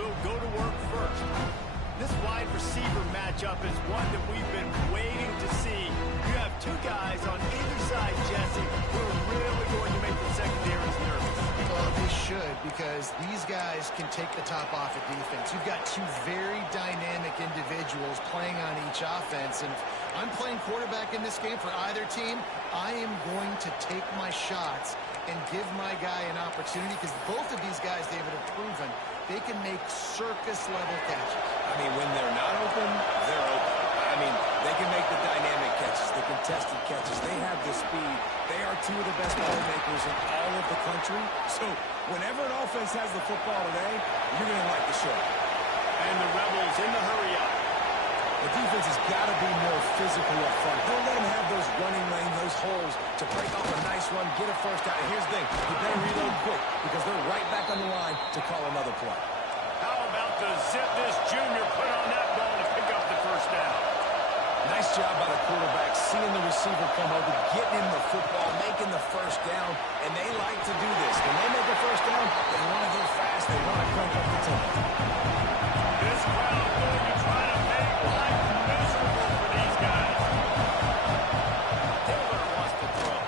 will go to work first. This wide receiver matchup is one that we've been waiting to see. You have two guys on either side, Jesse, who are really going to make the secondaries nervous. Well, they should, because these guys can take the top off of defense. You've got two very dynamic individuals playing on each offense, and if I'm playing quarterback in this game for either team, I am going to take my shots and give my guy an opportunity, because both of these guys, David, have proven they can make circus-level catches. I mean, when they're not open, they're open. I mean, they can make the dynamic catches, the contested catches. They have the speed. They are two of the best playmakers in all of the country. So whenever an offense has the football today, you're going to like the show. And the Rebels in the hurry-up. The defense has got to be more physical up front. Don't let them have those running lanes, those holes to break off a nice run, get a first down. And here's the thing, you better reload quick, because they're right back on the line to call another play. How about the zip this junior put on that ball to pick up the first down? Nice job by the quarterback, seeing the receiver come over, getting him the football, making the first down, and they like to do this. When they make a first down, they want to go fast, they want to crank up the tempo. This crowd going to try to make life miserable for these guys. Taylor wants to throw.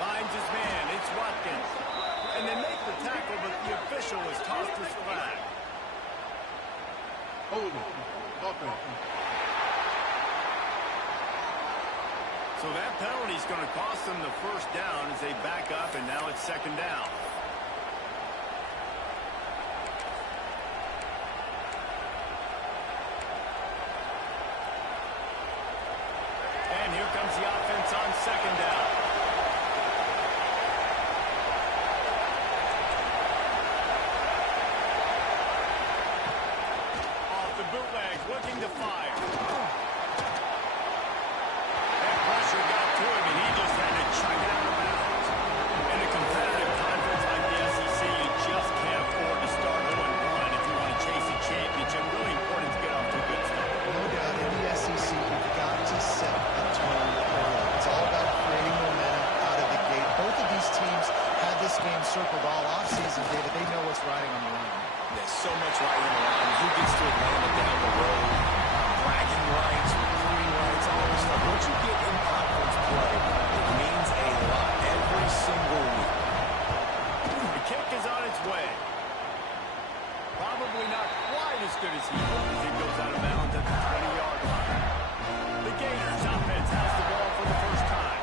Finds his man, it's Watkins. And they make the tackle, but the official has tossed his flag. So that penalty is going to cost them the first down as they back up, and now it's second down. And here comes the offense on second down. Off the bootleg, looking to fire. That pressure got to him, and he just had to chuck it out of bounds. In a competitive conference like the SEC, you just can't afford to start 0-1 if you want to chase a championship. Really important to get off to a good start. No doubt, in the SEC, you've got to set the tone early. It's all about creating momentum out of the gate. Both of these teams had this game circled all offseason, David. They know what's riding on the line. There's so much riding on the line. Who gets to Atlanta down the road? Bragging rights, recruiting rights, all this stuff. Once you get in conference play, it means a lot every single week. The kick is on its way. Probably not quite as good as he hoped as it goes out of bounds at the 20-yard line. The Gators offense has the ball for the first time.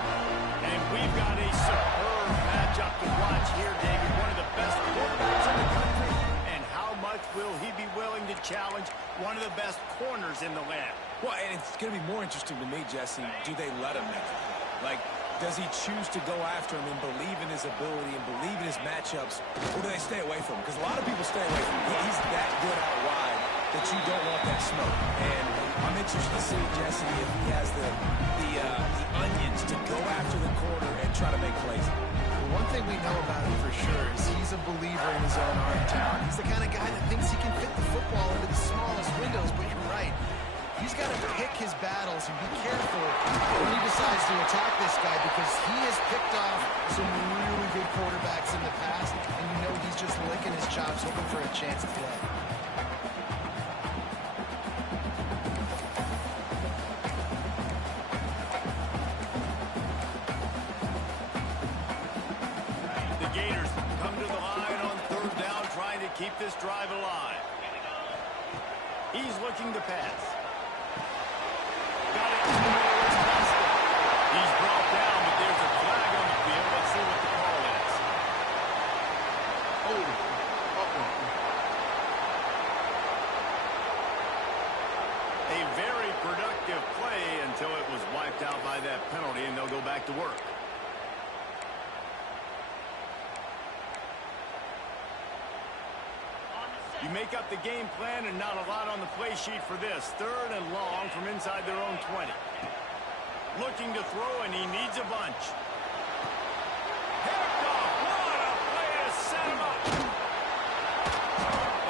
And we've got a superb matchup to watch here, David. One of the best quarterbacks in the country. And how much will he be willing to challenge one of the best corners in the land? Well, and it's going to be more interesting to me, Jesse, do they let him make it? Like, does he choose to go after him and believe in his ability and believe in his matchups, or do they stay away from him? Because a lot of people stay away from him. He's that good out wide that you don't want that smoke. And I'm interested to see, Jesse, if he has the onions to go after the corner and try to make plays. Well, one thing we know about him for sure is he's a believer in his own arm talent. He's the kind of guy that thinks he can fit the football into the smallest windows, but you're right. He's got to pick his battles and be careful when he decides to attack this guy, because he has picked off some really good quarterbacks in the past, and you know he's just licking his chops, hoping for a chance to play. The Gators come to the line on third down, trying to keep this drive alive. He's looking to pass. Got it to the middle. It's Preston. He's brought down, but there's a flag on the field. Let's see what the call is. A very productive play until it was wiped out by that penalty, and they'll go back to work. You make up the game plan, and not a lot on the play sheet for this. Third and long from inside their own 20. Looking to throw, and he needs a bunch. Picked off. What a play to set him up.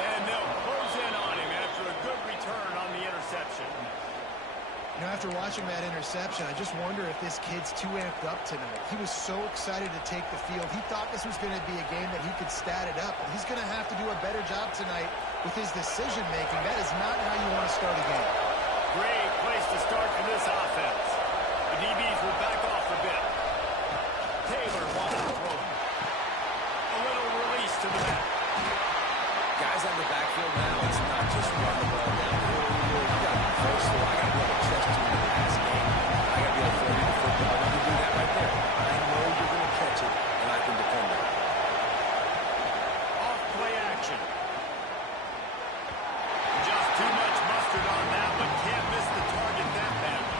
And they'll close in on him after a good return on the interception. Now, After watching that interception, I just wonder if this kid's too amped up tonight. He was so excited to take the field. He thought this was going to be a game that he could stat it up, but he's going to have to do a better job tonight with his decision-making. That is not how you want to start a game. Great place to start for this offense. The DBs will back off a bit. Taylor wants to throw. A little release to the back. Guys on the backfield now, it's not just run the ball down the middle. You got to be first, so I got to be able to trust you in the pass game. I got to be able to throw you the football. When you do that right there, I know you're going to catch it, and I can depend on it. Off play action. Just too much mustard on that one. Can't miss the target that badly.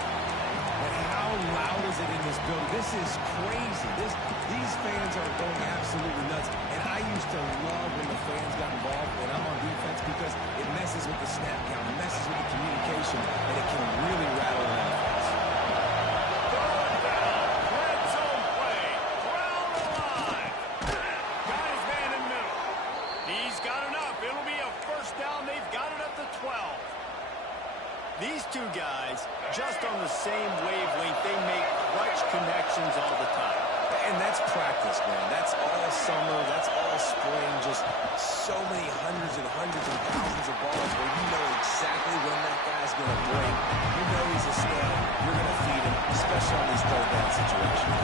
But how loud is it in this building? This is crazy. These fans are going absolutely nuts. And I used to love when the fans got involved when I'm on defense because it messes with the snap count, it messes with the communication, and it can really rattle an offense. Third down. Red zone play. Crowd alive. Got his man in the middle. He's got enough. It'll be a first down. They've got it at the 12. These two guys, just on the same wavelength, they make clutch connections all the time. And that's practice, man. That's all summer. That's all spring. Just so many hundreds and thousands of balls where you know exactly when that guy's going to break. You know he's a stud. You're going to feed him, especially on these third down situations.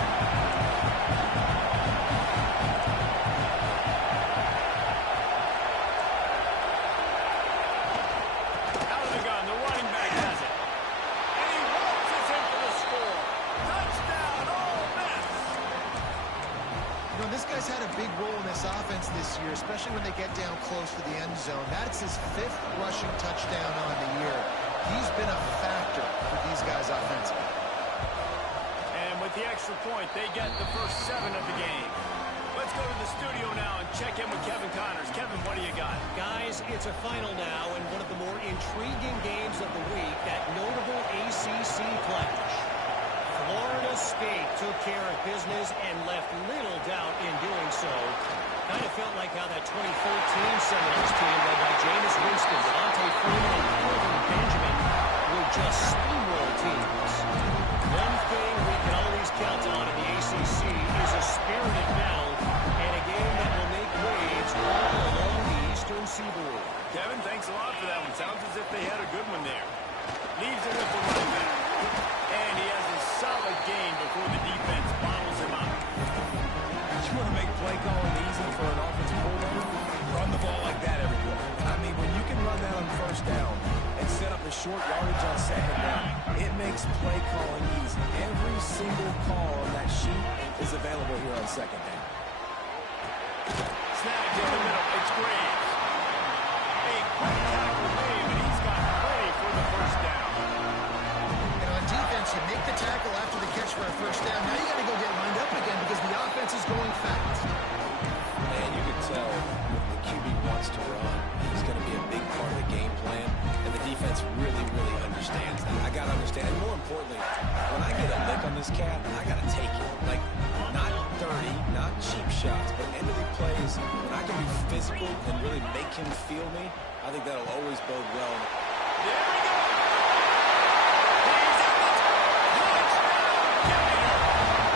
Out of the gun, the running back has it. And he waltzes in for the score. Touchdown, Ole Miss. You know, this guy's had a big role in this offense this year, especially when they get down close to the end zone. That's his 5th rushing touchdown on the year. He's been a factor for these guys offensively. And with the extra point, they get the first 7 of the game. Let's go to the studio now and check in with Kevin Connors. Kevin, what do you got? Guys, it's a final now and one of the more intriguing games of the week, that notable ACC clash. Florida State took care of business and left little doubt in doing so. Kind of felt like how that 2013 Seminoles team led by Jameis Winston, Devontae Freeman, and Kelvin Benjamin were just steamroll teams. One thing we can always count on in the ACC is a spirited battle and a game that will make waves all along the Eastern Seaboard. Kevin, thanks a lot for that one. Sounds as if they had a good one there. Leaves it with the running back. And he has a solid gain before the defense bottles him up. You want to make play calling easy for an offensive coordinator? Run the ball like that every play. I mean, when you can run that on first down and set up a short yardage on second down, it makes play calling easy. Every single call on that sheet is available here on second down. Snagged in the middle. It's Graves. A quick tackle made, but he's got play for the first down. And on defense, you make the tackle after the catch for a first down. Now you got to go get lined up again because the offense is going fast. Man, you can tell the QB wants to run. He's going to be a big part of the game plan, and the defense really, really understands that. I got to understand. And more importantly, when I get a lick on this cat, I got to take it. Like, not dirty, not cheap shots, but end of the plays, when I can be physical and really make him feel me, I think that'll always bode well. There we go. He's at the touchdown Gator.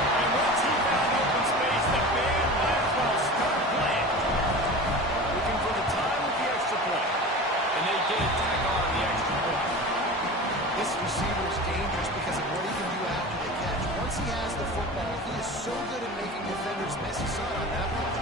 And once he found open space, the band might as well start playing. Looking for the time with the extra point. And they did tack on the extra point. This receiver is dangerous because of what he can do after the catch. Once he has the football, he is so good at making defenders miss. You saw it on that one.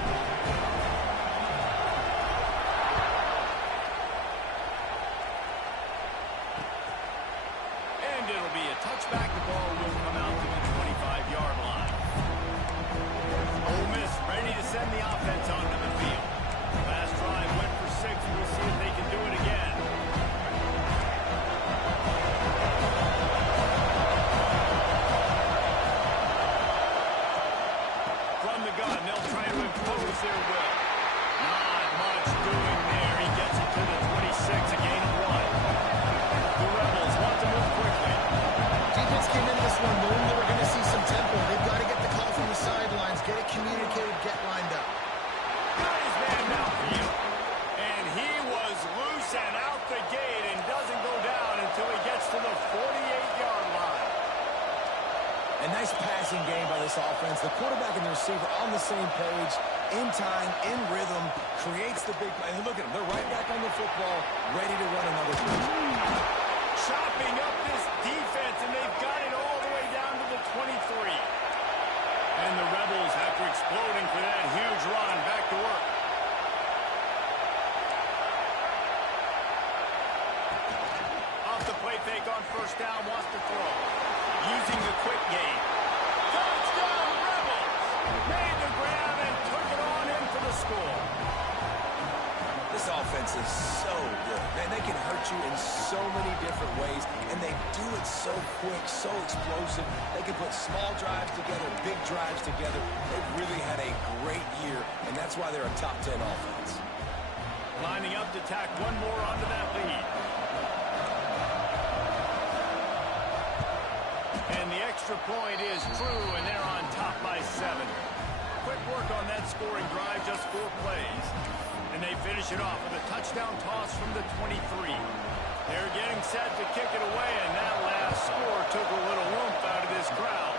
passing game by this offense. The quarterback and the receiver on the same page, in time, in rhythm, creates the big play. Look at them. They're right back on the football, ready to run another play. Chopping up this defense, and they've got it all the way down to the 23. And the Rebels, after exploding for that huge run, back to work. Off the play fake on first down, wants to throw. Using the quick game. Touchdown, Rebels! Made the grab and took it on in for the score. This offense is so good. Man, they can hurt you in so many different ways, and they do it so quick, so explosive. They can put small drives together, big drives together. They've really had a great year, and that's why they're a top 10 offense. Lining up to tack one more onto that lead. And the extra point is true, and they're on top by 7. Quick work on that scoring drive, just 4 plays. And they finish it off with a touchdown toss from the 23. They're getting set to kick it away, and that last score took a little oomph out of this crowd.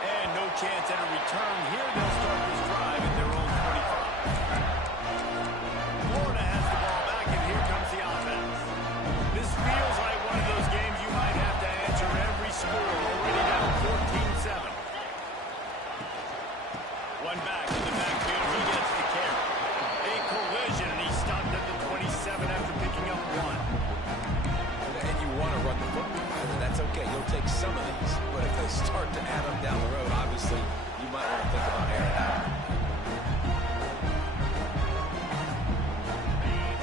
And no chance at a return here. They'll start this drive at their own 25. Florida has the ball back, and here comes the offense. This feels like one of those games you might have to answer every score. Already down 14-7. One back in the backfield. He gets the carry. A collision, and he stopped at the 27 after picking up 1. And you want to run the football. That's okay. You'll take some of these. But if they start to add them down the road, obviously, you might want to think about airing it out.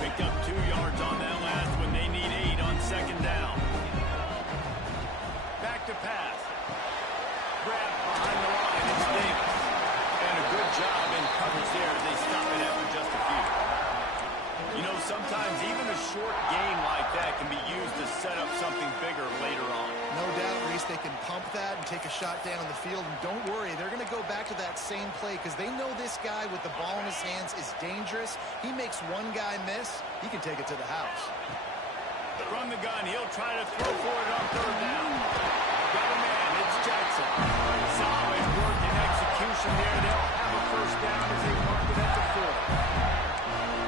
Picked up 2 yards on that last one. They need 8 on second down. Back to pass. Grab behind the line. It's Davis. And a good job in coverage there as they stop it after just a few. You know, sometimes even a short game like that can be used to set up something bigger later on. No doubt, Reese, they can pump that and take a shot down the field. And don't worry, they're going to go back to that same play because they know this guy with the ball in his hands is dangerous. He makes one guy miss, he can take it to the house. From the gun, he'll try to throw for it on third down. Got a man, it's Jackson. Solid work and execution there. They'll have a first down as they mark it at the 40.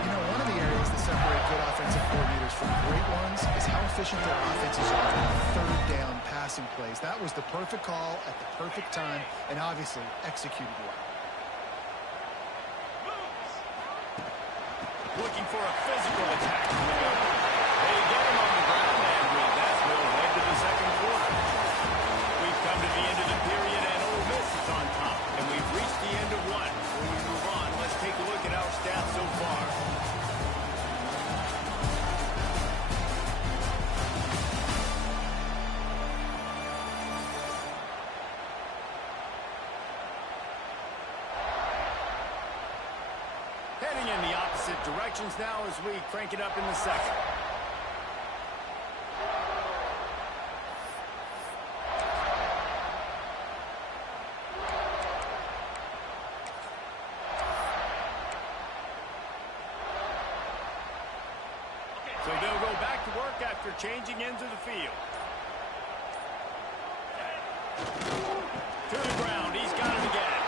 You know, one of the areas that separate good offensive coordinators from great ones is how efficient their offenses are in third down passing plays. That was the perfect call at the perfect time and obviously executed well. Looking for a physical attack. They get him on the ground, and with that, we'll head to the second quarter. We've come to the end of the period, and Ole Miss is on top. And we've reached the end of one. Before we move on, let's take a look at our stats so far. Heading in the opposite directions now as we crank it up in the second. So they'll go back to work after changing into the field. To the ground, he's got it again.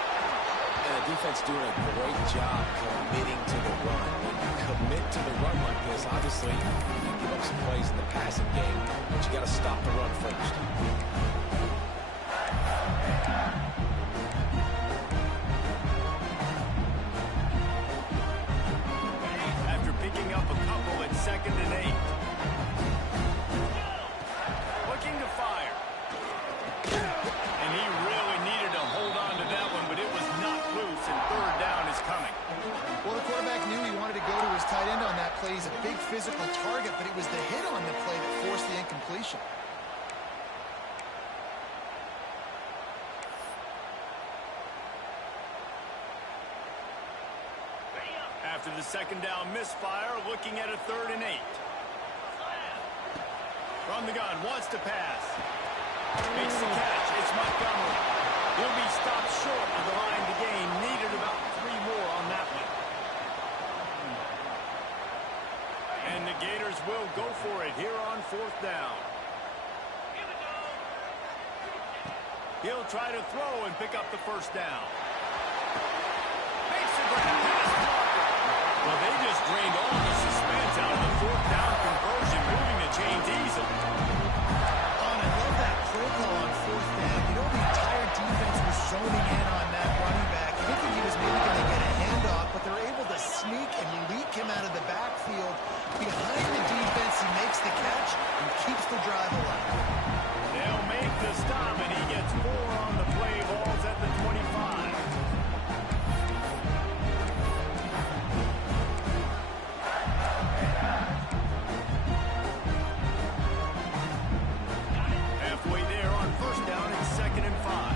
And the defense doing a great job committing to the run. When you commit to the run like this, obviously, you give up some plays in the passing game, but you got to stop the run first. After picking up a couple at 2nd and 8. Looking to fire. And he really needed to hold on to that one, but it was not loose, and third down is coming. Well, the quarterback knew he wanted to go to his tight end on that play. He's a big physical target, but it was the hit on the play that forced the incompletion. After the second down misfire, looking at a 3rd and 8. From the gun, wants to pass. Makes the catch. It's Montgomery. He'll be stopped short of the line to gain. Needed about 3 more on that one. And the Gators will go for it here on 4th down. He'll try to throw and pick up the first down. Makes the grab pass blocker. Well, they just drained all the suspense out of the fourth down conversion, moving the chains easily. Oh, and I love that play call on fourth down. You know, the entire defense was zoning in on that running back, thinking he was maybe going to get a handoff, but they're able to sneak and leak him out of the backfield. Behind the defense, he makes the catch and keeps the drive alive. They'll make the stop, and he gets 4 on the play. Ball's at the 25. Halfway there on first down, it's 2nd and 5.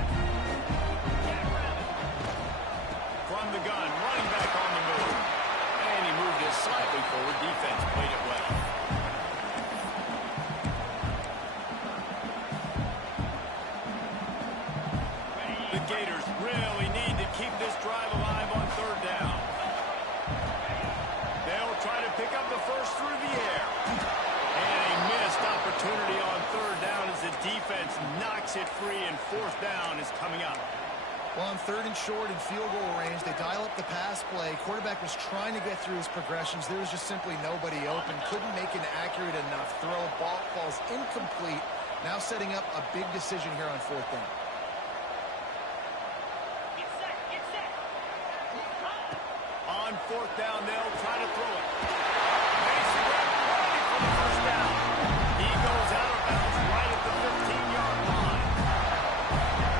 From the gun, running back on the move. And he moved it slightly forward. Defense played it well. The Gators really need to keep this drive alive on 3rd down. They'll try to pick up the first through the air. And a missed opportunity on 3rd down as the defense knocks it free, and 4th down is coming up. Well, on 3rd and short and field goal range, they dial up the pass play. Quarterback was trying to get through his progressions. There was just simply nobody open. Couldn't make an accurate enough throw. Ball falls incomplete. Now setting up a big decision here on 4th down. On 4th down, they'll try to throw it. Mason ready for the first down. He goes out of bounds right at the 15-yard line.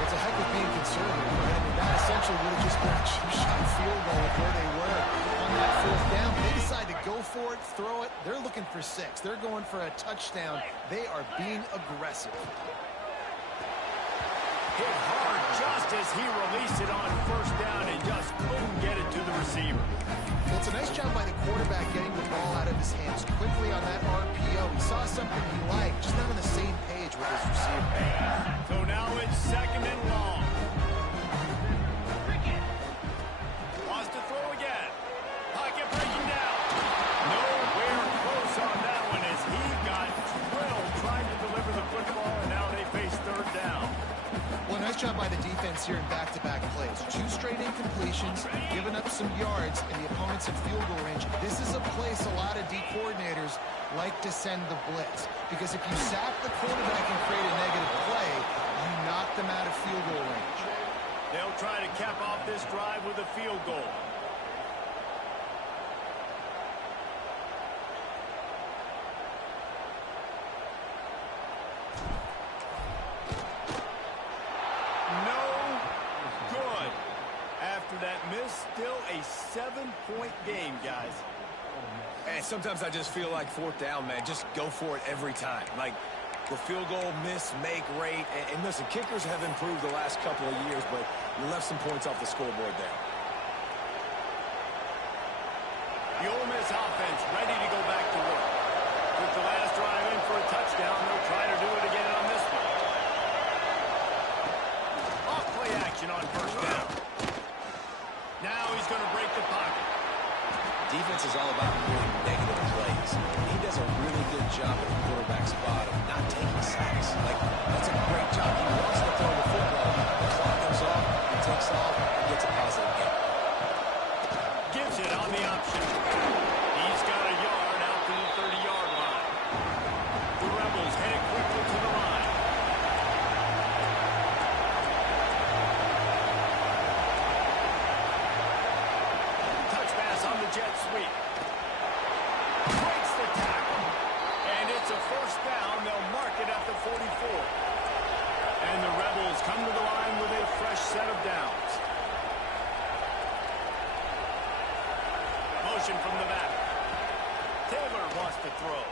It's a heck of being conservative, right? I mean, that essentially would have just been a two-shot field goal with where they were on that 4th down. But they decide to go for it, throw it. They're looking for 6. They're going for a touchdown. They are being aggressive. Hit hard just as he released it on first down and just couldn't get it to the receiver. Well, it's a nice job by the quarterback getting the ball out of his hands quickly on that RPO. He saw something he liked, just not on the same page with his receiver. So now it's 2nd and long. Wants to throw again. Pocket breaking down. Nowhere close on that one as he got drilled trying to deliver the football, and now they face 3rd down. Well, nice job by the defense here in back-to-back plays. 2 straight incompletions, giving up some yards, and the opponent's in field goal range. This is a place a lot of D coordinators like to send the blitz, because if you sack the quarterback and create a negative play, you knock them out of field goal range. They'll try to cap off this drive with a field goal. That miss, still a 7-point game, guys. And sometimes I just feel like 4th down, man, just go for it every time. Like the field goal miss, make rate. And listen, kickers have improved the last couple of years, but you left some points off the scoreboard there. The Ole Miss offense ready to go back to work. With the last drive in for a touchdown, they'll try to do it again on this one. Off play action on first down. Now he's going to break the pocket. Defense is all about creating negative plays. He does a really good job at the quarterback spot of not taking sacks. Like, that's a great job. He wants to throw the football. The clock comes off, he takes off, and gets a positive gain. Gives it on the option. He's got a yard out to the 30-yard line. The Rebels headed quickly to the line. On the jet sweep. Breaks the tackle. And it's a first down. They'll mark it at the 44. And the Rebels come to the line with a fresh set of downs. Motion from the back. Taylor wants to throw.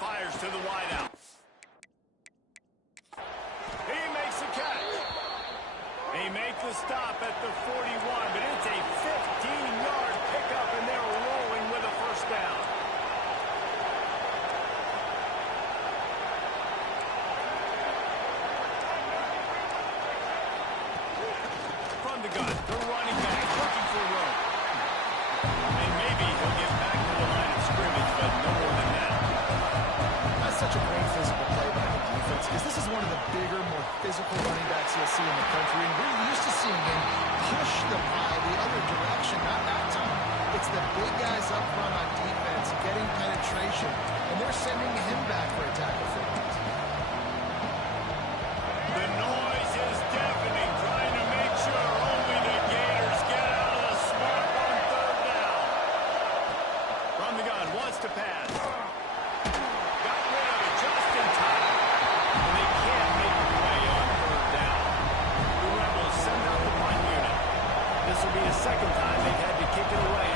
Fires to the wideout. He makes a catch. They make the stop at the 41, but it's a 15-yard pickup, and they're rolling with a first down. From the gun, the running back looking for room. And maybe he'll get back to the line of scrimmage, but no more than that. That's such a great physical play by the defense, because this is one one of the bigger, more physical running backs you'll see in the country, and we're used to seeing him push the pie the other direction. Not that time. It's the big guys up front on defense getting penetration, and they're sending him back for a tackle for loss. The noise is deafening, trying to make sure only the Gators get out of the swamp on third down. From the gun, wants to pass. Got rid of it just in time. And they can't make a play on third down. The Rebels send out the punt unit. This will be the second time they've had to kick it away.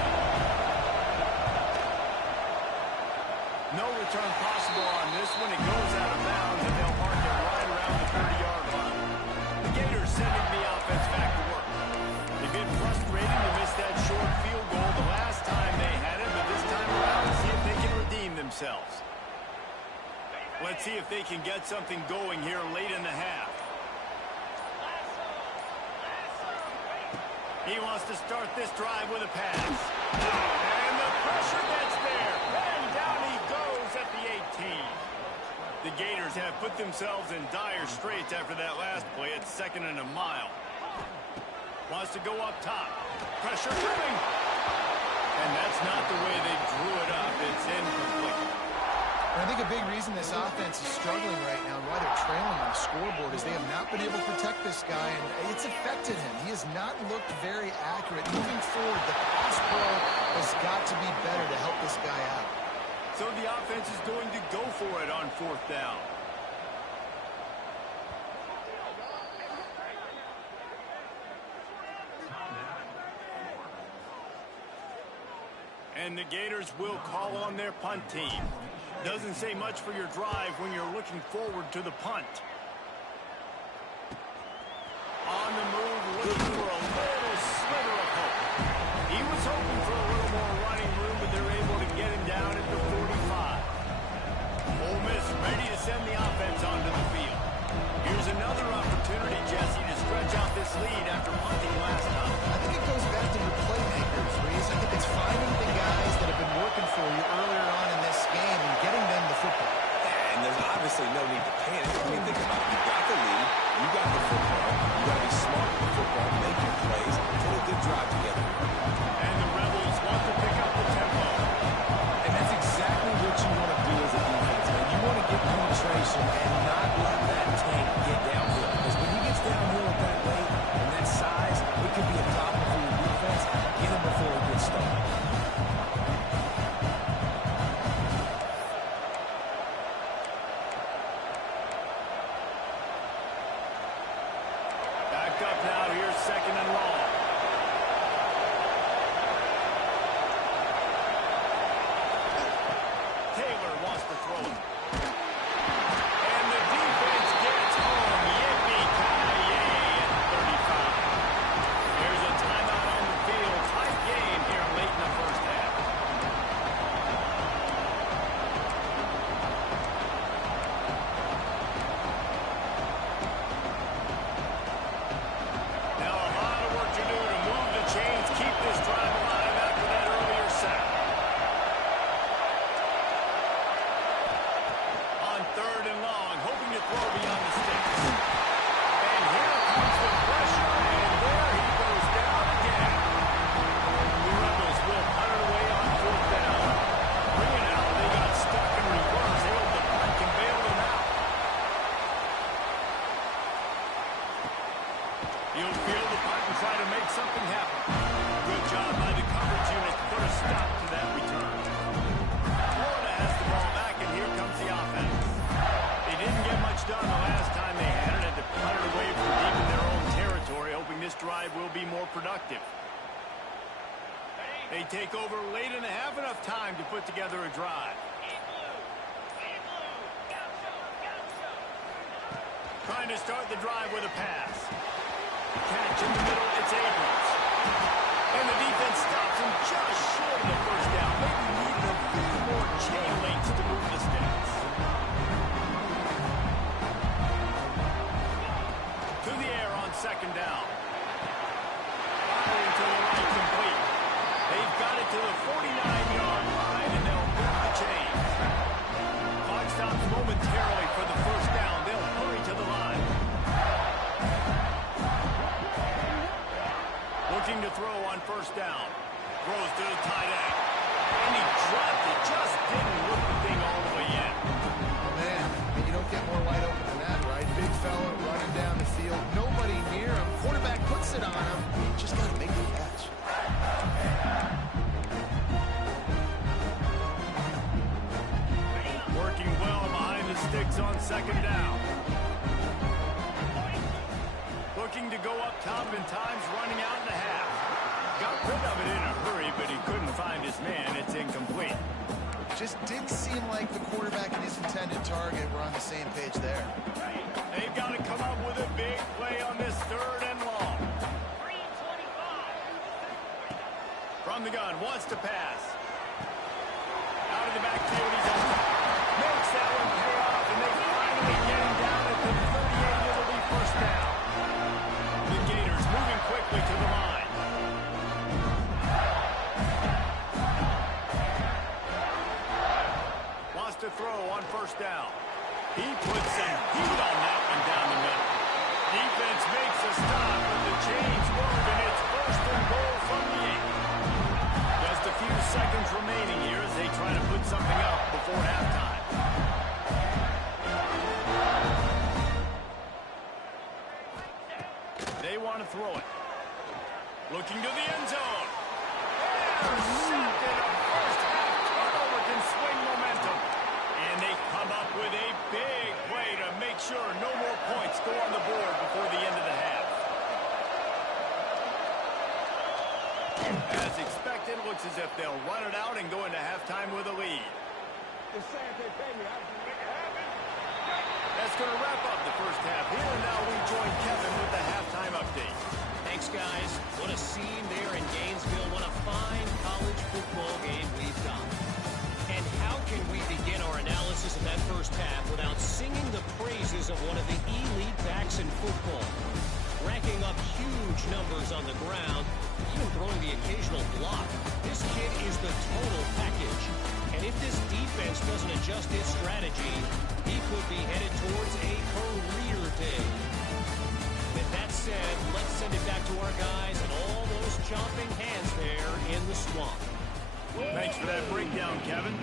No return possible on this one. It goes out of bounds, and they'll mark it right around the 30-yard line. The Gators sending the offense back to work. They've been frustrated to miss that short field goal the last time they had it, but this time around, let's see if they can redeem themselves. Let's see if they can get something going here late in the half. He wants to start this drive with a pass. And the pressure gets there. And down he goes at the 18. The Gators have put themselves in dire straits after that last play at 2nd and a mile. Wants to go up top. Pressure coming. And that's not the way they drew it up. It's incomplete. And I think a big reason this offense is struggling right now and why they're trailing on the scoreboard is they have not been able to protect this guy, and it's affected him. He has not looked very accurate. Moving forward, the pass pro has got to be better to help this guy out. So the offense is going to go for it on 4th down. And the Gators will call on their punt team. Doesn't say much for your drive when you're looking forward to the punt. On the move, looking for a little sliver of hope. He was hoping for a little more running room, but they're able to get him down at the 45. Ole Miss ready to send the offense onto the field. Here's another opportunity, Jesse, to stretch out this lead after punting last time. I think it goes back to your playmakers, Reese. I think it's finding the guys that have been working for you earlier on in this game and getting them the football. And there's obviously no need to panic. I mean, think about it. You got the lead. You got the football. You got to be smart with the football, make your plays, put a good drive together. And the Rebels want to pick up the tempo. And that's exactly what you want to do as a defense, man. You want to get penetration and not let that tank get downhill. Because when he gets downhill at that rate and that size, it could be a problem for your defense. Get him before he gets started. Back up now. Here's 2nd and long. Taylor wants to throw it. And the defense gets home. Yippee-ki-yay at 35. There's a timeout on the field. Tight game here late in the first half. Now a lot of work to do to move the chains, keep this drive alive after that earlier sack. On 3rd and long, hoping to throw beyond the sticks. And here comes the pressure, and there he goes down again. The Rebels will punt it away on 4th down. Bring it out, they got stuck in reverse. Able to punt and bail them out. You'll feel the punt and try to make something happen. Good job by the coverage unit to put a stop to that return. Florida has the ball back, and here comes the offense. They didn't get much done the last time they had it. Had to punt it away from deep in their own territory, hoping this drive will be more productive. They take over late and have enough time to put together a drive. Trying to start the drive with a pass. Catch in the middle, it's Abrams. And the defense stops him just short of the first down. Maybe needed a few more chain links to move the sticks. To the air on 2nd down. Firing to the right, complete. They've got it to the 49-yard line, and they'll move the chains. Clock stops momentarily for the first down. They'll hurry to the down. Throws to the tight end. And he dropped it. Just didn't look the thing all the way in. Man, you don't get more wide open than that, right? Big fella running down the field. Nobody near him. Quarterback puts it on him. Just got to make the catch. Working well behind the sticks on second down. Looking to go up top in times, running out in the half. Got rid of it in a hurry, but he couldn't find his man. It's incomplete. Just didn't seem like the quarterback and his intended target were on the same page there. They've got to come up with a big play on this third and long. From the gun, wants to pass. Out of the backfield, he's on. Makes that one pay off, and they finally get him down at the 38. It'll be first down. The Gators moving quickly to the line. Wants to throw on first down. He puts some heat on that one down the middle. Defense makes a stop, but the chains move, and it's first and goal from the 8. Just a few seconds remaining here as they try to put something up before halftime. They want to throw it. Looking to the end zone. Intercepted. A first half turnover can swing momentum. And they come up with a big play to make sure no more points go on the board before the end of the half. As expected, looks as if they'll run it out and go into halftime with a lead. That's going to wrap up the first half here. And now we join Kevin with the halftime update. Thanks, guys. What a scene there in Gainesville. What a fine college football game we've got. And how can we begin our analysis of that first half without singing the praises of one of the elite backs in football? Racking up huge numbers on the ground, even throwing the occasional block. This kid is the total package. And if this defense doesn't adjust its strategy, he could be headed towards a career day. With that said, let's send it back to our guys and all those chomping hands there in the swamp. Thanks for that breakdown, Kevin.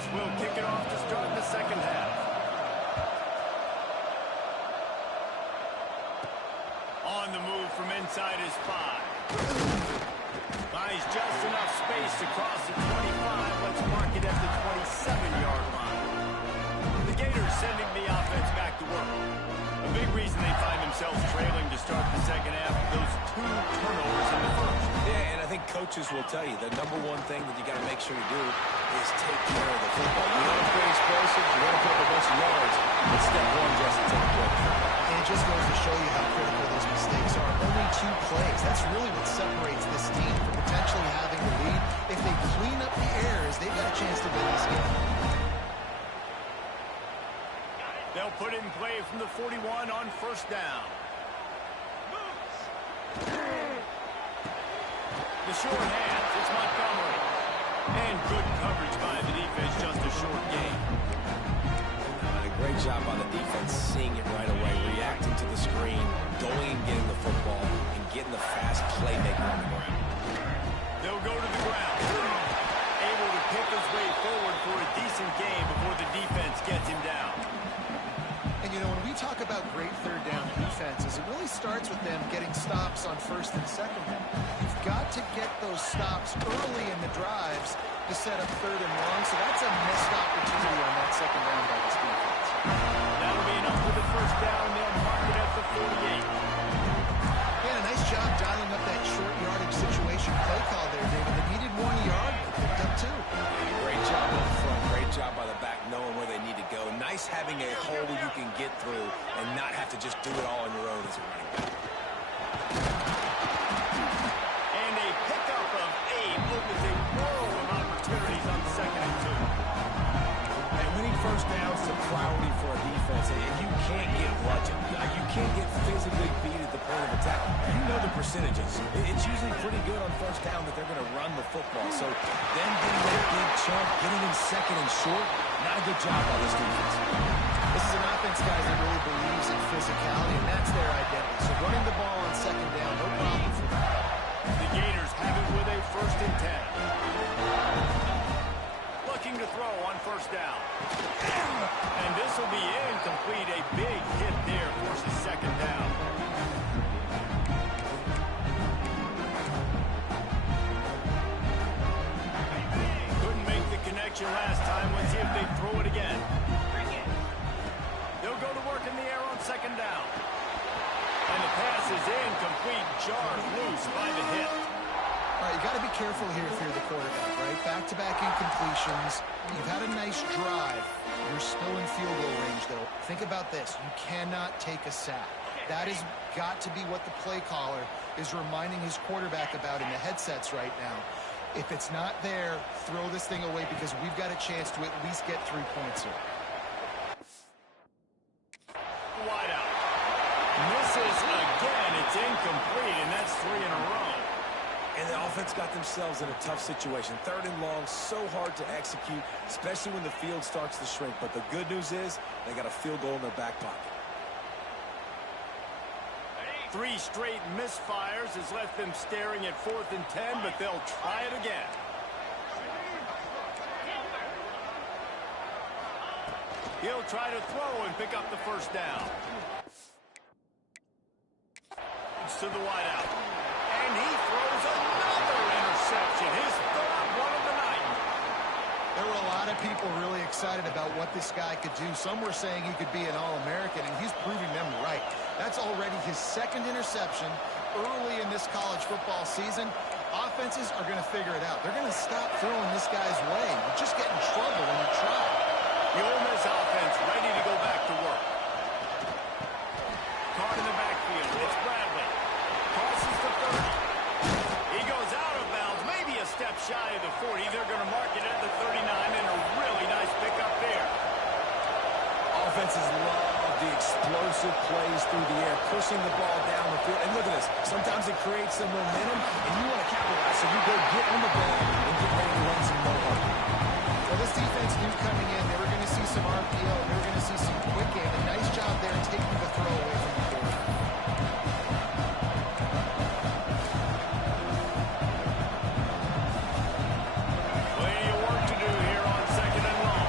Eagles will kick it off to start the second half. On the move from inside his 5. Buys just enough space to cross the 25. Let's mark it at the 27-yard line. The Gators sending the offense back to work. A big reason they find themselves trailing to start the second half, those 2 turnovers in the first. Yeah, and I think coaches will tell you the number one thing that you got to make sure you do is take care of the football. You want to play explosive, you want to put up a bunch of yards, but step one, just to take care of the football. And it just goes to show you how critical those mistakes are. Only 2 plays. That's really what separates this team from potentially having the lead. If they clean up the errors, they've got a chance to win this game. They'll put in play from the 41 on first down. The short hands, it's Montgomery. And good coverage by the defense, just a short gain. A great job by the defense, seeing it right away, reacting to the screen, going and getting the football, and getting the fast playmaker on the ground. They'll go to the ground. Able to pick his way forward for a decent gain before the defense gets him down. And, you know, when we talk about great third down defenses, it really starts with them getting stops on first and second down. You've got to get those stops early in the drives to set up third and long, so that's a missed opportunity on that second down by this defense. That'll be enough for the first down. They'll mark it at the 48. Yeah, a nice job dialing up that short yardage situation play call there, David. They needed 1 yard. They picked up 2. Great job up front, great job by the back, knowing where they need to go. Nice having a hole you can get through and not have to just do it all on your own as a running back. And a pickup of 8 opens a world of opportunities on second and 2. And winning first down is a priority for a defense, and you can't get bludgeoned. You can't get physically beat at the point of attack. You know the percentages. It's usually pretty good on first down that they're going to run the football. So them getting that big chunk, getting in second and short, not a good job by this defense. This is an offense, guys, that really believes in physicality, and that's their identity. So running the ball on second down, no problem for them. The Gators have it with a first and 10. Looking to throw on first down. And this will be incomplete. A big hit there forces second down. Couldn't make the connection last time. Let's see if they throw it again. They'll go to work in the air on second down. And the pass is incomplete, jarred loose by the hit. All right, you got to be careful here if you're the quarterback, right? Back-to-back incompletions. You've had a nice drive. You're still in field goal range, though. Think about this. You cannot take a sack. That has got to be what the play caller is reminding his quarterback about in the headsets right now. If it's not there, throw this thing away because we've got a chance to at least get 3 points here. Wide out. Misses again. It's incomplete, and that's 3 in a row. And the offense got themselves in a tough situation. Third and long, so hard to execute, especially when the field starts to shrink. But the good news is they got a field goal in their back pocket. 3 straight misfires has left them staring at 4th and 10, but they'll try it again. He'll try to throw and pick up the first down. It's to the wideout. And he throws another interception. His 3rd one of the night. There were a lot of people really excited about what this guy could do. Some were saying he could be an All-American, and he's proving them right. That's already his 2nd interception early in this college football season. Offenses are going to figure it out. They're going to stop throwing this guy's way. You just get in trouble when you try. The Ole Miss offense ready to go back to work. Caught in the backfield. It's Bradley. Crosses the 30. He goes out of bounds, maybe a step shy of the 40. They're going to mark it at the 39, and a really nice pickup there. Offenses love the explosive plays through the air, pushing the ball down the field. And look at this. Sometimes it creates some momentum, and you want to capitalize. So you go get on the ball and get ready to run some more. Well, this defense knew coming in they were going to see some RPO. They were going to see some quick game. A nice job there taking the throw away from the quarterback. Plenty of work to do here on 2nd and long.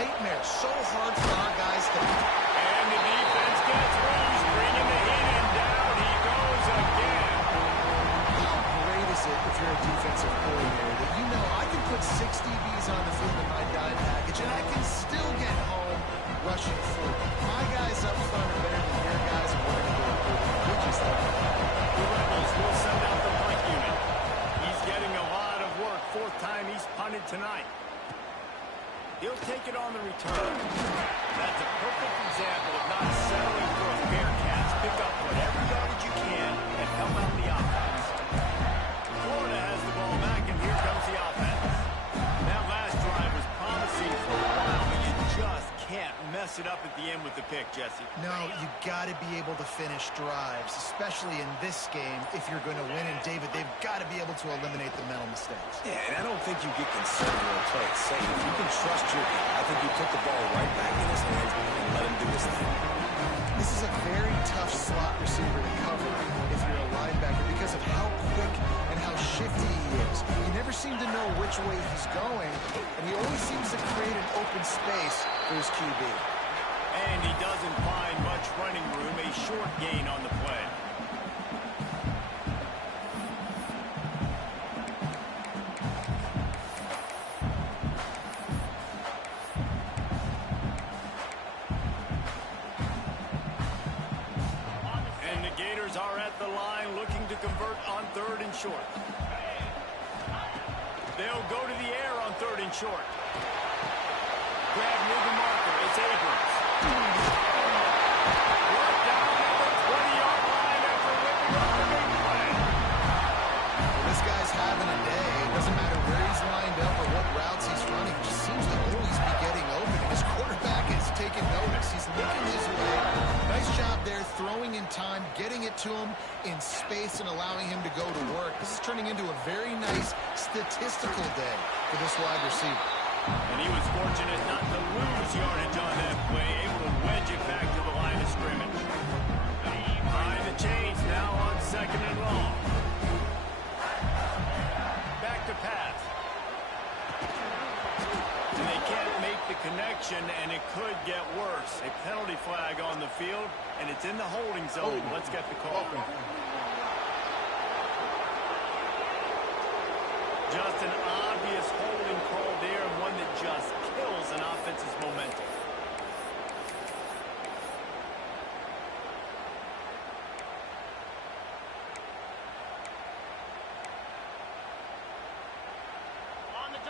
nightmare. So hard for our guys to... And the defense gets loose, bringing the heat in. Down he goes again. How great is it if you're a defensive coordinator that you know I can put 6 DBs on the field in my dime package and I can still get home rushing 4. My guys up front are better than your guys, and we're going to go through. Which is that? The Rebels will send out the punt unit. He's getting a lot of work. 4th time he's punted tonight. He'll take it on the return. That's a perfect example of not settling for a fair catch. Pick up whatever yardage you can and help out the offense. Florida has the ball back, and here comes the offense. That last drive was promising for a while, but you just can't mess it up at the end with the pick, Jesse. No, you got to be able to finish drives, especially in this game if you're going to win. And, David, they've got to be able to eliminate the mental mistakes. Yeah, and I don't think you get conservative or play it safe. If you can trust your guy, I think you put the ball right back in his hands and let him do his thing. This is a very tough slot receiver to cover if you're a linebacker because of how quick and how shifty he is. You never seem to know which way he's going, and he always seems to create an open space for his QB. And he doesn't find much running room, a short gain on the play. And the Gators are at the line looking to convert on 3rd and short. They'll go to the air on 3rd and short. Grab near the marker. It's Abrams. Brought down at the 20-yard line after ripping off the big play. Well, this guy's having a day. It doesn't matter where he's lined up or what routes he's running. It just seems to always be getting open. And his quarterback is taking notice. He's looking his way. Nice job there, throwing in time, getting it to him in space and allowing him to go to work. This is turning into a very nice statistical day for this wide receiver. And he was fortunate not to lose yardage on that play, able to wedge it back to the line of scrimmage. Behind the chains now on 2nd and long. Back to pass. And they can't make the connection, and it could get worse. A penalty flag on the field, and it's in the holding zone. Let's get the call. Just an obvious holding call there, and one that just kills an offense's momentum.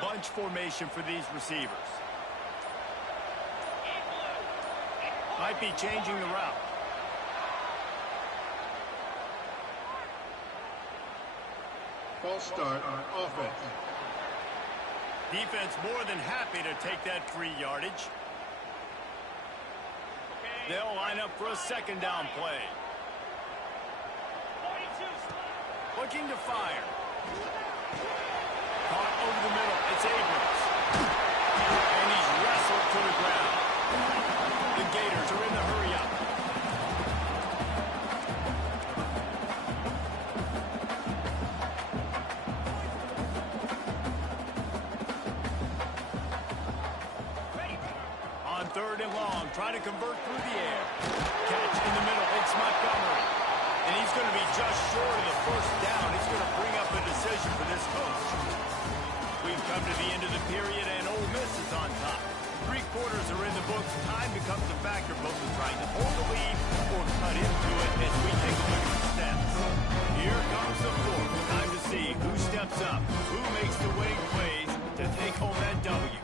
Bunch formation for these receivers. Might be changing the route. False start on offense. Defense more than happy to take that free yardage. They'll line up for a 2nd down play. Looking to fire. Caught over the middle. It's Abrams. And he's wrestled to the ground. The Gators are in the hurry up. On 3rd and long, trying to convert through the air. Catch in the middle. It's Montgomery. And he's going to be just short of the 1st down. It's going to bring up a decision for this coach. We've come to the end of the period, and Ole Miss is on top. 3 quarters are in the books. Time becomes a factor, both in trying to hold the lead or cut into it as we take a look at the stats. Here comes the 4th. Time to see who steps up, who makes the winning plays to take home that W.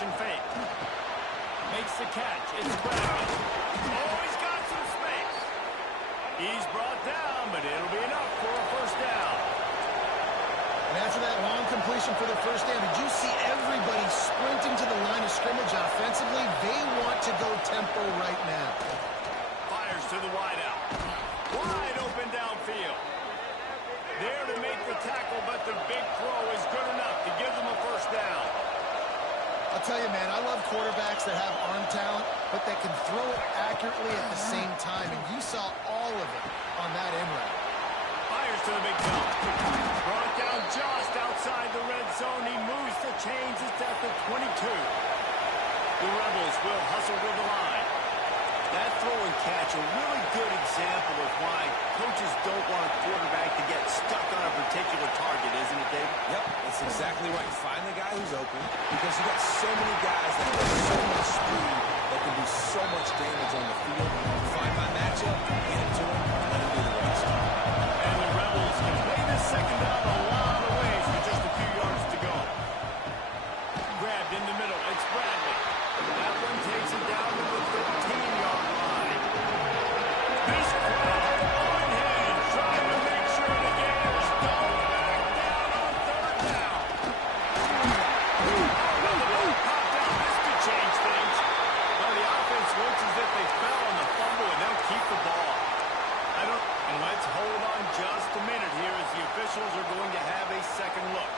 Motion fake. Makes the catch. It's Bradley. Oh, he's got some space. He's brought down, but it'll be enough for a first down. And after that long completion for the first down, did you see everybody sprinting to the line of scrimmage offensively? They want to go tempo right now. Fires to the wideout. Wide open downfield. There to make the tackle, but the big throw is good enough to give them a first down. I'll tell you, man, I love quarterbacks that have arm talent, but that can throw it accurately at the same time. And you saw all of it on that in route. Fires to the big zone. Brought down just outside the red zone. He moves the chains. It's at the 22. The Rebels will hustle to the line. That throw and catch, a really good example of why coaches don't want a quarterback to get stuck on a particular target, isn't it, David? Yep, that's exactly right. Find the guy who's open because you got so many guys that have so much speed that can do so much damage on the field. Find my matchup, get it to him, let him do the rest. And the Rebels can play this second down a lot of ways with just a few yards to go. Grabbed in the middle. It's Bradley. That one takes it down to the 15-yard line. This crowd on hand trying to make sure the Gators don't back down on third down. Well, the ball popped out. This could change things. Well, the offense looks as if they fell on the fumble, and they'll keep the ball. And let's hold on just a minute here as the officials are going to have a second look.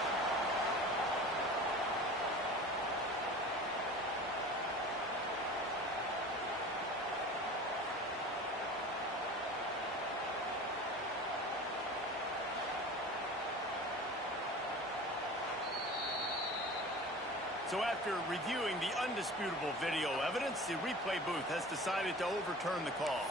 So after reviewing the undisputable video evidence, the replay booth has decided to overturn the call.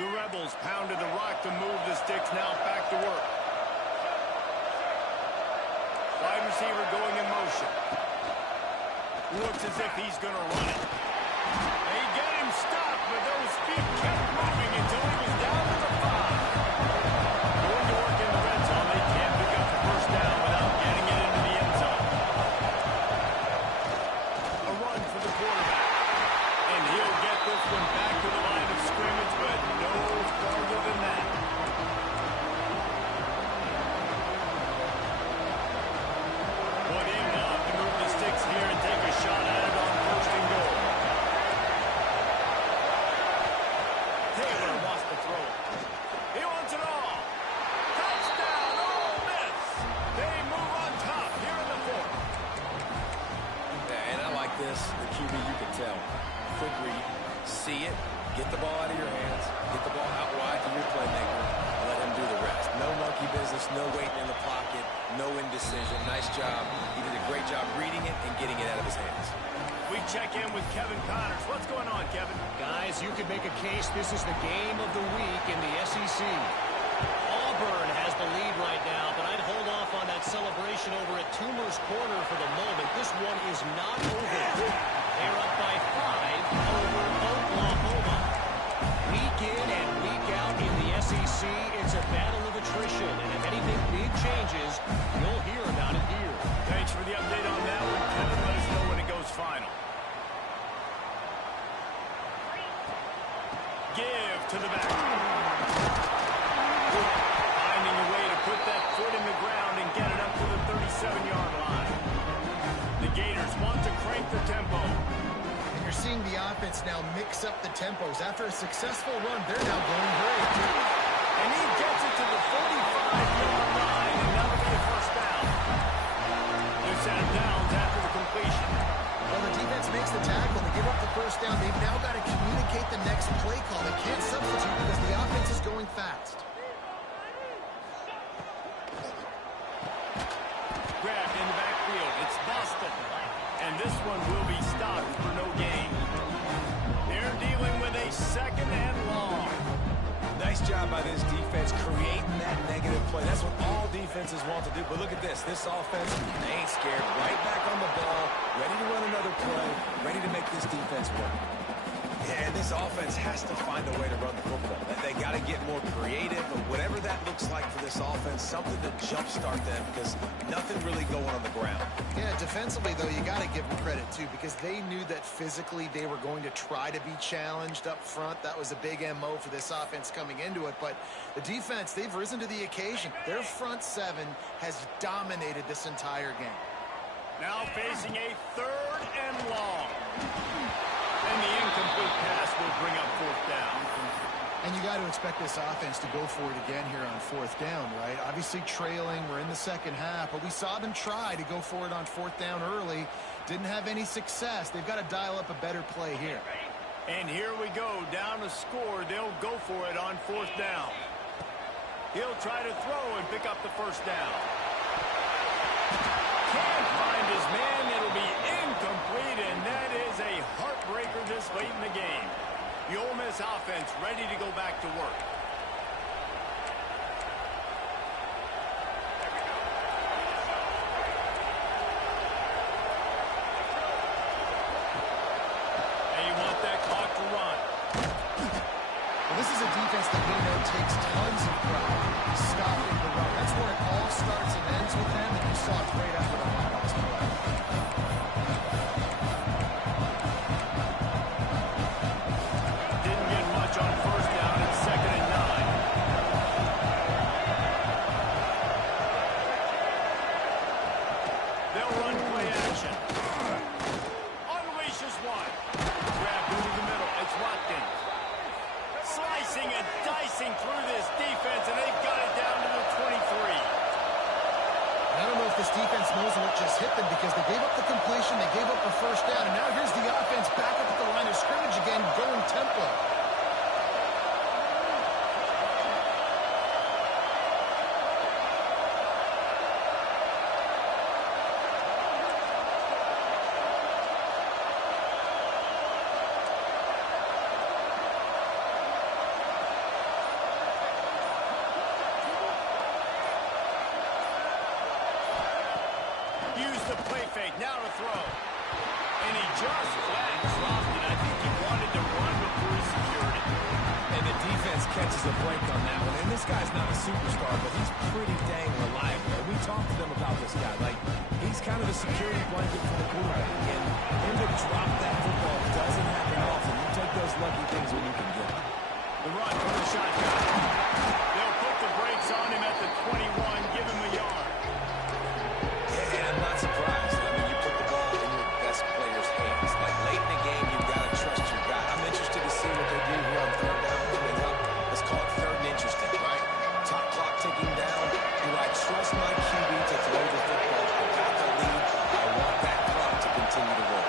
The Rebels pounded the rock to move the sticks, now back to work. Wide receiver going in motion. Looks as if he's going to run it. They get him stopped, but those feet kept moving until he was down to the 5. Going to work in the red zone. They can't pick up the first down without getting it into the end zone. A run for the quarterback. And he'll get this one back to the line of scrimmage, but no farther than that. Put him up to move the sticks here and take a shot at it on first and goal. Taylor lost the throw. He wants it all. Touchdown, Ole Miss. They move on top here in the fourth. Yeah, and I like this. The QB, you can tell. Quick read, see it, get the ball out of your hands, get the ball out wide to your playmaker, and let him do the rest. No monkey business, no waiting in the pocket, no indecision. Nice job. He did a great job reading it and getting it out of his hands. We check in with Kevin Connors. What's going on, Kevin? Guys, you could make a case this is the game of the week in the SEC. Auburn has the lead right now, but I'd hold off on that celebration over at Toomer's Corner for the moment. This one is not over. They're up by 5 over Oklahoma. Week in and week out in the SEC, it's a battle of attrition, and if anything big changes, you'll hear about it here. Thanks for the update on that one, Kevin. Let us know when it goes final. Give to the back. Finding a way to put that foot in the ground and get it up to the 37-yard line. The Gators want to crank the tempo. And you're seeing the offense now mix up the tempos. After a successful run, they're now going great. And he gets it to the 45-yard line, and that'll be a first down. They're set him down after the completion. Well, the defense makes the tackle. They give up the first down. They've now got to communicate the next play call. They can't substitute because the offense is going fast. Grabbed in the backfield. It's Boston. And this one will be stopped for no gain. They're dealing with a second and long. Nice job by this defense creating that negative play. That's what all defenses want to do. But look at this. This offense, they ain't scared. Right back on the ball, ready to run another play, ready to make this defense work. Yeah, and this offense has to find a way to run the football. They got to get more creative, but whatever that looks like for this offense, something to jumpstart them because nothing really going on the ground. Yeah, defensively, though, you got to give them credit, too, because they knew that physically they were going to try to be challenged up front. That was a big MO for this offense coming into it. But the defense, they've risen to the occasion. Their front seven has dominated this entire game. Now facing a 3rd and long. And the incomplete pass will bring up 4th down. And you got to expect this offense to go for it again here on 4th down, right? Obviously trailing, we're in the second half, but we saw them try to go for it on 4th down early. Didn't have any success. They've got to dial up a better play here. And here we go, down a score. They'll go for it on 4th down. He'll try to throw and pick up the 1st down. Can't find his man. It'll be incomplete, and that is a heartbreaker this late in the game. The Ole Miss offense ready to go back to work. And you want that clock to run. Well, this is a defense that we know takes tons of pride in stopping the run. That's where it all starts and ends with them, and you saw it right after the last play. Didn't get much on 1st down. It's 2nd and 9. They'll run play action. Unleashes one. Grabbed into the middle. It's Watkins. Slicing and dicing through this defense, and they've got it down to the 23. I don't know if this defense knows what just hit them because they gave up the completion, they gave up the 1st down, and now here's the offense back up at the line of scrimmage again, going tempo. Use the play fake, now to throw. And he just flat dropped it. I think he wanted to run before he secured it. And the defense catches a break on that one. And this guy's not a superstar, but he's pretty dang reliable. And we talked to them about this guy. Like, he's kind of a security blanket for the quarterback. And him to drop that football doesn't happen often. You take those lucky things when you can get them. The run from the shotgun. They'll put the brakes on him at the 21, give him a yard. And I'm not surprised. I mean, you put the ball in your best player's hands. Like, late in the game, you've got to trust your guy. I'm interested to see what they do here on 3rd down. Let's call it 3rd and interesting, right? Top clock ticking down. Do I trust my QB to throw the football? I got the lead. I want that clock to continue to roll.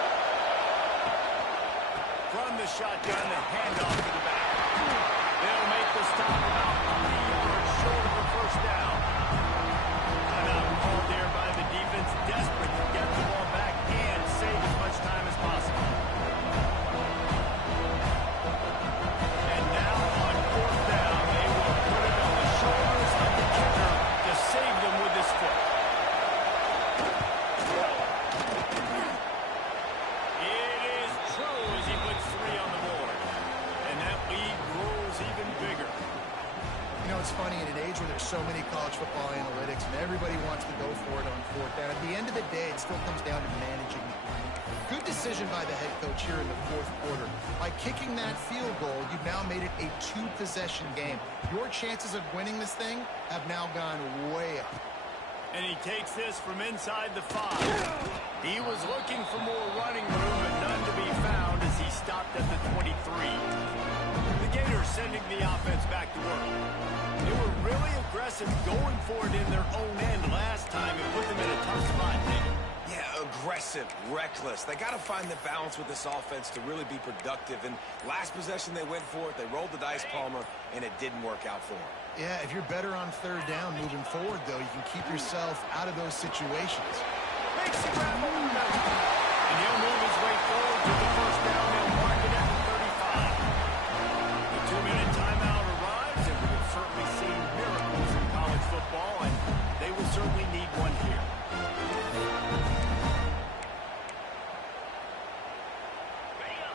From the shotgun, the handoff to the back. They'll make the stop about 3 yards short of the 1st down. Timeout called there by the defense, desperate to get the ball back and save as much time as possible. And now on 4th down, they will put it on the shoulders of the kicker to save them with his foot. It is true as he puts 3 on the board. And that lead grows even bigger. You know, it's funny, in an age where there's so many college football analytics and everybody wants to go for it on 4th down, at the end of the day, it still comes down to managing the game. Good decision by the head coach here in the 4th quarter. By kicking that field goal, you've now made it a 2-possession game. Your chances of winning this thing have now gone way up. And he takes this from inside the 5. He was looking for more running room, but none to be found as he stopped at the 23. The Gators sending the offense back to work. They were really aggressive going for it in their own end last time and put them in a tough spot, Nick. Yeah, aggressive, reckless. They got to find the balance with this offense to really be productive. And last possession they went for it. They rolled the dice, Palmer, and it didn't work out for them. Yeah, if you're better on 3rd down moving forward, though, you can keep yourself out of those situations. Makes the grab momentum. And he'll move his way forward to the 1st down. They'll mark it at the 35. The 2-minute timeout arrives, and we've certainly seen miracles in college football, and they will certainly need one here.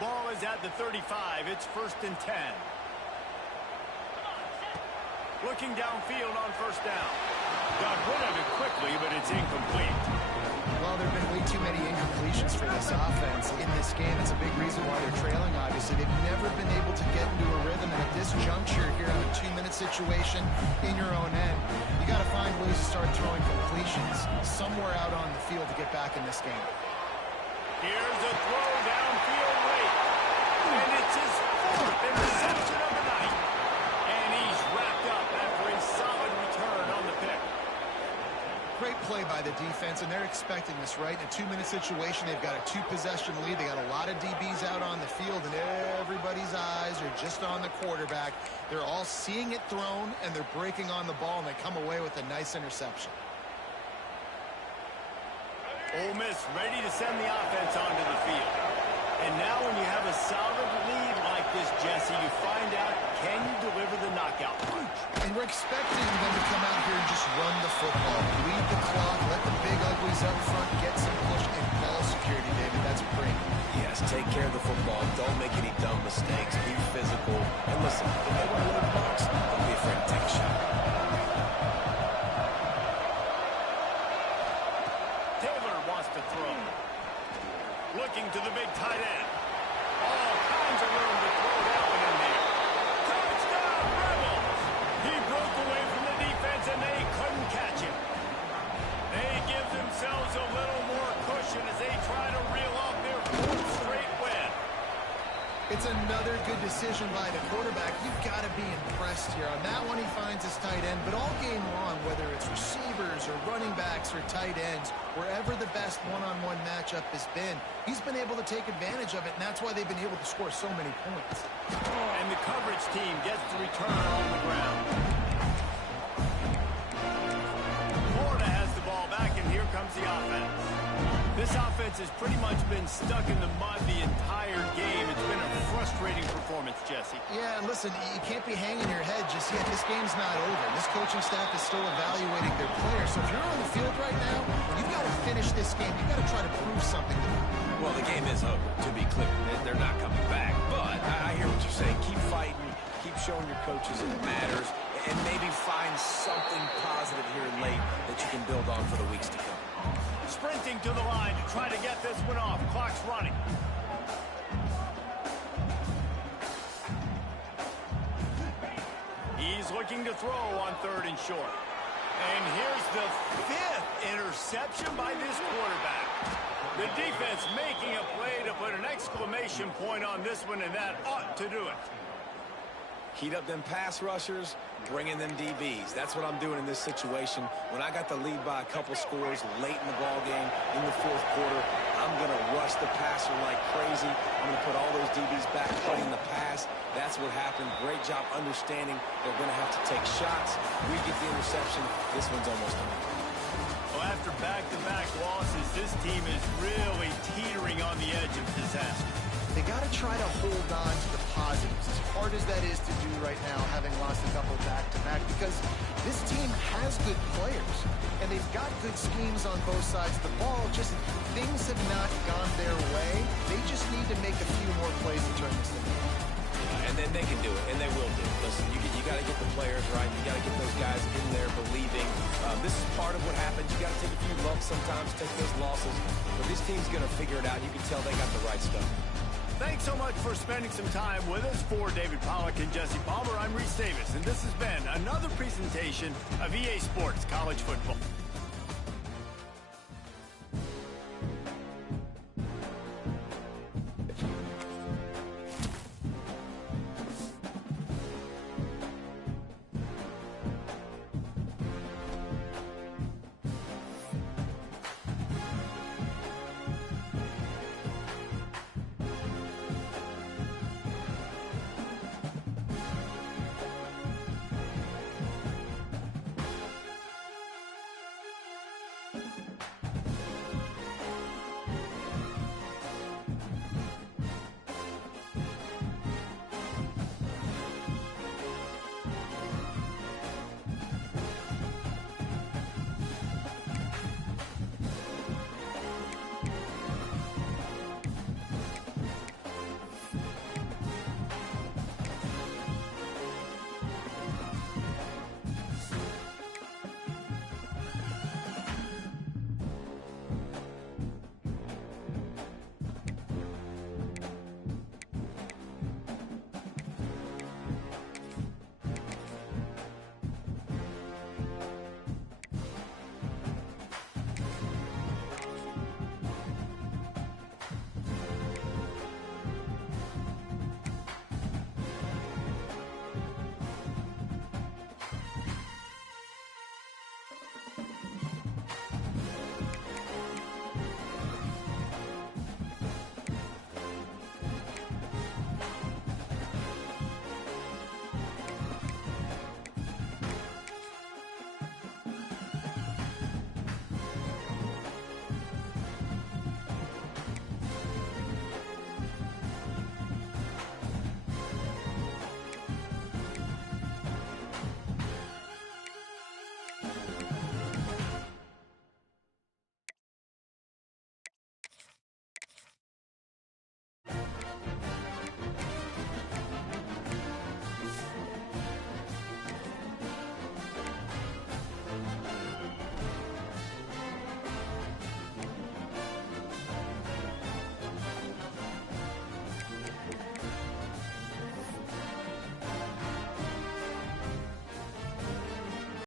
ball is at the 35. It's 1st and 10. Looking downfield on 1st down. Got rid of it quickly, but it's incomplete. Well, there have been way too many incompletions for this offense in this game. It's a big reason why they're trailing, obviously. They've never been able to get into a rhythm, and at this juncture here on a 2-minute situation in your own end, you got to find ways to start throwing completions somewhere out on the field to get back in this game. Here's a throw downfield late. And it's his 4th interception of the night. And he's wrapped up after a solid return on the pick. Great play by the defense, and they're expecting this, right? In a 2-minute situation, they've got a 2-possession lead. They got a lot of DBs out on the field, and everybody's eyes are just on the quarterback. They're all seeing it thrown, and they're breaking on the ball, and they come away with a nice interception. Ole Miss ready to send the offense onto the field. And now when you have a solid lead like this, Jesse, you find out, can you deliver the knockout punch? And we're expecting them to come out here and just run the football. Lead the clock, let the big uglies up front get some push and ball security, David. That's great. Yes, take care of the football. Don't make any dumb mistakes. Be physical. And listen, if they want to load the box, don't be afraid to take a shot. To throw. Looking to the big tight end. All kinds of room to throw that one in there. Touchdown, Rebels! He broke away from the defense and they couldn't catch him. They give themselves a little more cushion as they try to reel off their 4th straight win. It's another good decision by the quarterback. You've got to be impressed here. On that one, he finds his tight end, but all game long, whether it's receivers or running backs or tight ends, wherever the best one-on-one matchup has been, he's been able to take advantage of it, and that's why they've been able to score so many points. And the coverage team gets the return on the ground. Florida has the ball back, and here comes the offense. This offense has pretty much been stuck in the mud the entire game. It's been a frustrating performance, Jesse. Yeah, and listen, you can't be hanging your head just yet. This game's not over. This coaching staff is still evaluating their players. So if you're on the field right now, you've got to finish this game. You've got to try to prove something to them. Well, the game is over, to be clear. They're not coming back. But I hear what you're saying. Keep fighting. Keep showing your coaches it matters. And maybe find something positive here late that you can build on for the weeks to come. Sprinting to the line to try to get this one off. Clock's running. He's looking to throw on 3rd and short. And here's the 5th interception by this quarterback. The defense making a play to put an exclamation point on this one, and that ought to do it. Heat up them pass rushers, bring in them DBs. That's what I'm doing in this situation. When I got the lead by a couple scores late in the ball game, in the 4th quarter, I'm going to rush the passer like crazy. I'm going to put all those DBs back, putting the pass. That's what happened. Great job understanding they're going to have to take shots. We get the interception. This one's almost done. Well, after back-to-back losses, this team is really teetering on the edge of disaster. They got to try to hold on to the positives, as hard as that is to do right now, having lost a couple back-to-back, because this team has good players, and they've got good schemes on both sides of the ball. Just things have not gone their way. They just need to make a few more plays to turn this thing around. And then they can do it, and they will do it. Listen, you got to get the players right. You got to get those guys in there believing. This is part of what happens. You got to take a few lumps sometimes, take those losses. But this team's going to figure it out. You can tell they got the right stuff. Thanks so much for spending some time with us. For David Pollack and Jesse Palmer, I'm Reese Davis, and this has been another presentation of EA Sports College Football.